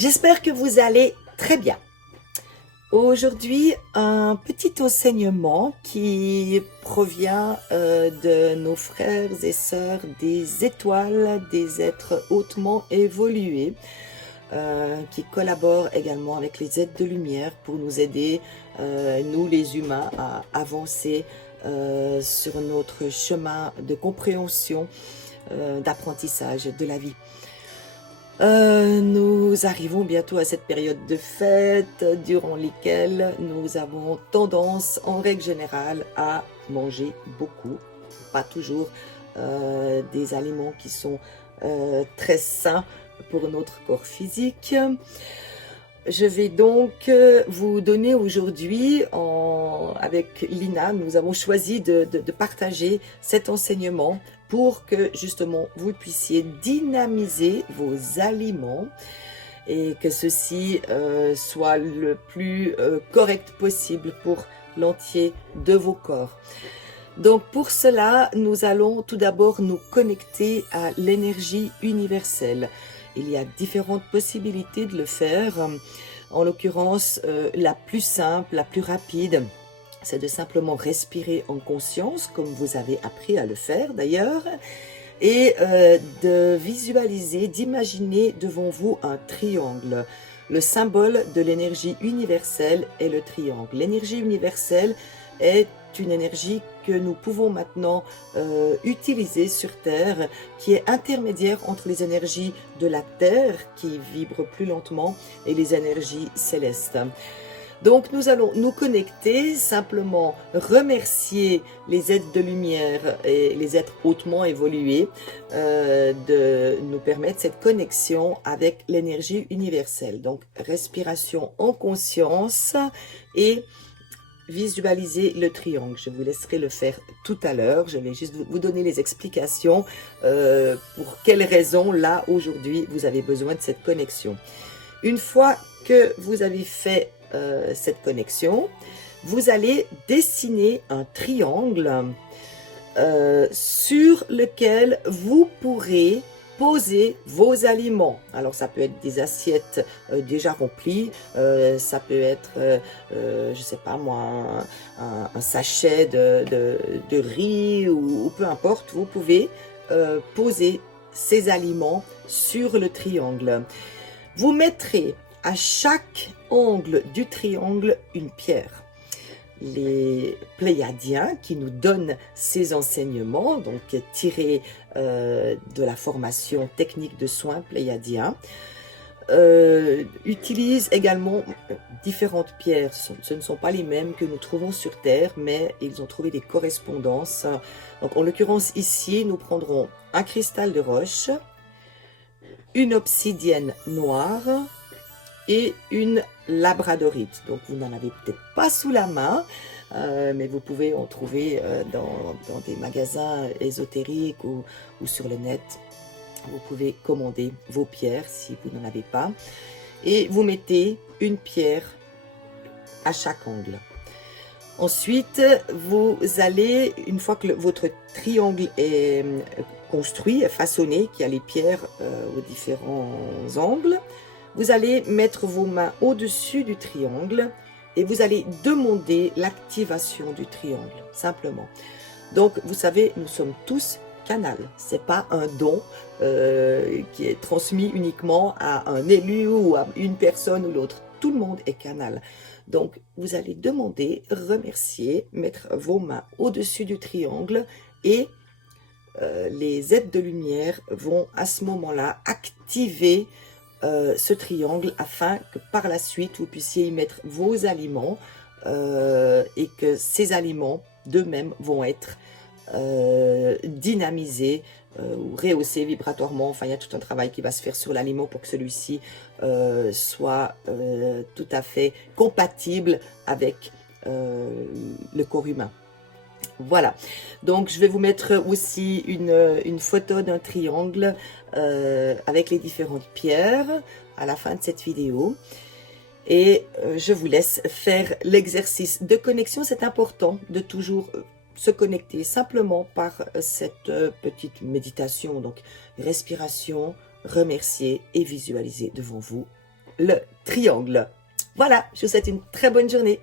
J'espère que vous allez très bien. Aujourd'hui, un petit enseignement qui provient de nos frères et sœurs des étoiles, des êtres hautement évolués, qui collaborent également avec les êtres de lumière pour nous aider, nous les humains, à avancer sur notre chemin de compréhension, d'apprentissage de la vie. Nous arrivons bientôt à cette période de fête durant lesquelles nous avons tendance, en règle générale, à manger beaucoup. Pas toujours des aliments qui sont très sains pour notre corps physique. Je vais donc vous donner aujourd'hui, avec Lina, nous avons choisi de partager cet enseignement pour que justement vous puissiez dynamiser vos aliments et que ceci soit le plus correct possible pour l'entier de vos corps. Donc pour cela, nous allons tout d'abord nous connecter à l'énergie universelle. Il y a différentes possibilités de le faire. En l'occurrence, la plus simple, la plus rapide, c'est de simplement respirer en conscience, comme vous avez appris à le faire d'ailleurs, et de visualiser, d'imaginer devant vous un triangle. Le symbole de l'énergie universelle est le triangle. L'énergie universelle est une énergie que nous pouvons maintenant utiliser sur Terre, qui est intermédiaire entre les énergies de la Terre, qui vibrent plus lentement, et les énergies célestes. Donc nous allons nous connecter, simplement remercier les êtres de lumière et les êtres hautement évolués de nous permettre cette connexion avec l'énergie universelle. Donc respiration en conscience et visualiser le triangle. Je vous laisserai le faire tout à l'heure. Je vais juste vous donner les explications pour quelles raisons là aujourd'hui vous avez besoin de cette connexion. Une fois que vous avez fait cette connexion, vous allez dessiner un triangle sur lequel vous pourrez poser vos aliments. Alors ça peut être des assiettes déjà remplies, ça peut être, je sais pas moi, un sachet de riz ou peu importe. Vous pouvez poser ces aliments sur le triangle. Vous mettrez à chaque angle du triangle une pierre. Les Pléiadiens qui nous donnent ces enseignements, donc tirés de la formation technique de soins Pléiadiens, utilisent également différentes pierres. Ce ne sont pas les mêmes que nous trouvons sur Terre, mais ils ont trouvé des correspondances. Donc en l'occurrence ici, nous prendrons un cristal de roche, une obsidienne noire, et une labradorite. Donc vous n'en avez peut-être pas sous la main, mais vous pouvez en trouver dans des magasins ésotériques ou sur le net. Vous pouvez commander vos pierres si vous n'en avez pas. Et vous mettez une pierre à chaque angle. Ensuite, vous allez, une fois que votre triangle est construit, façonné, qu'il y a les pierres aux différents angles, vous allez mettre vos mains au-dessus du triangle et vous allez demander l'activation du triangle, simplement. Donc, vous savez, nous sommes tous canal. Ce n'est pas un don qui est transmis uniquement à un élu ou à une personne ou l'autre. Tout le monde est canal. Donc, vous allez demander, remercier, mettre vos mains au-dessus du triangle et les êtres de lumière vont à ce moment-là activer ce triangle afin que par la suite vous puissiez y mettre vos aliments et que ces aliments d'eux-mêmes vont être dynamisés ou rehaussés vibratoirement. Enfin, il y a tout un travail qui va se faire sur l'aliment pour que celui-ci soit tout à fait compatible avec le corps humain. Voilà, donc je vais vous mettre aussi une photo d'un triangle avec les différentes pierres à la fin de cette vidéo. Et je vous laisse faire l'exercice de connexion. C'est important de toujours se connecter simplement par cette petite méditation. Donc respiration, remercier et visualiser devant vous le triangle. Voilà, je vous souhaite une très bonne journée.